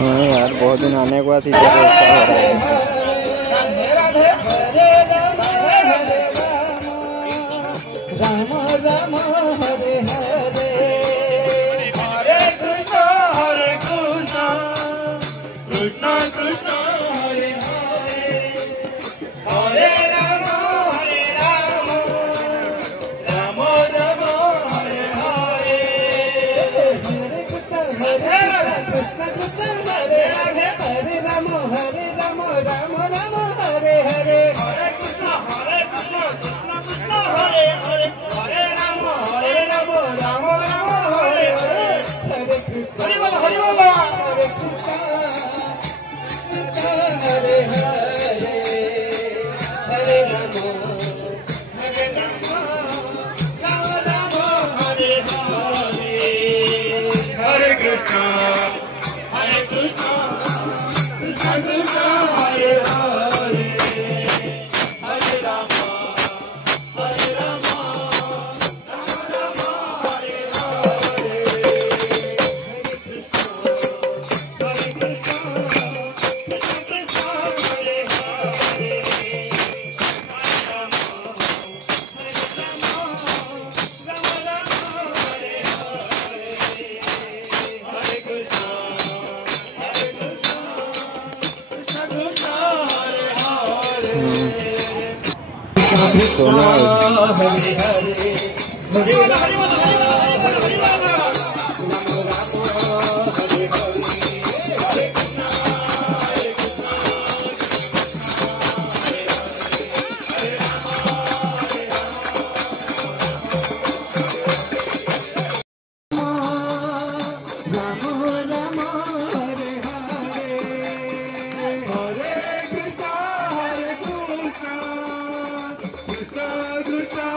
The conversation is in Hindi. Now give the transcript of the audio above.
हाँ यार बहुत दिन आने के बाद इधर हो रहा है। राम राम हरे हरे हरे कृष्णा कृष्णा कृष्णा हरे हरे हरे राम राम राम हरे हरे हरे कृष्ण कृष्ण कृष्ण हरे हरे हरे राम राम राम हरे हरे हरे कृष्णा कृष्ण कृष्ण हरे हरे हरे राम राम राम हरे हरे हरे कृष्ण हरि बोल हरि बोल हरे कृष्ण हरे हरे हरे राम राम हरे हरे हरे कृष्णा कृष्ण कृष्ण हरे हरे हरे राम राम राम हरे हरे हरे कृष्ण कृष्ण कृष्ण हरे हरे हरे राम राम राम हरे हरे हरे कृष्ण कृष्ण कृष्ण हरे हरे सोना हरे हरे हरि बोल हरि बोल हरि बोल हरि बोल राम राम हरे हरे हरे कृष्णा कृष्णा कृष्णा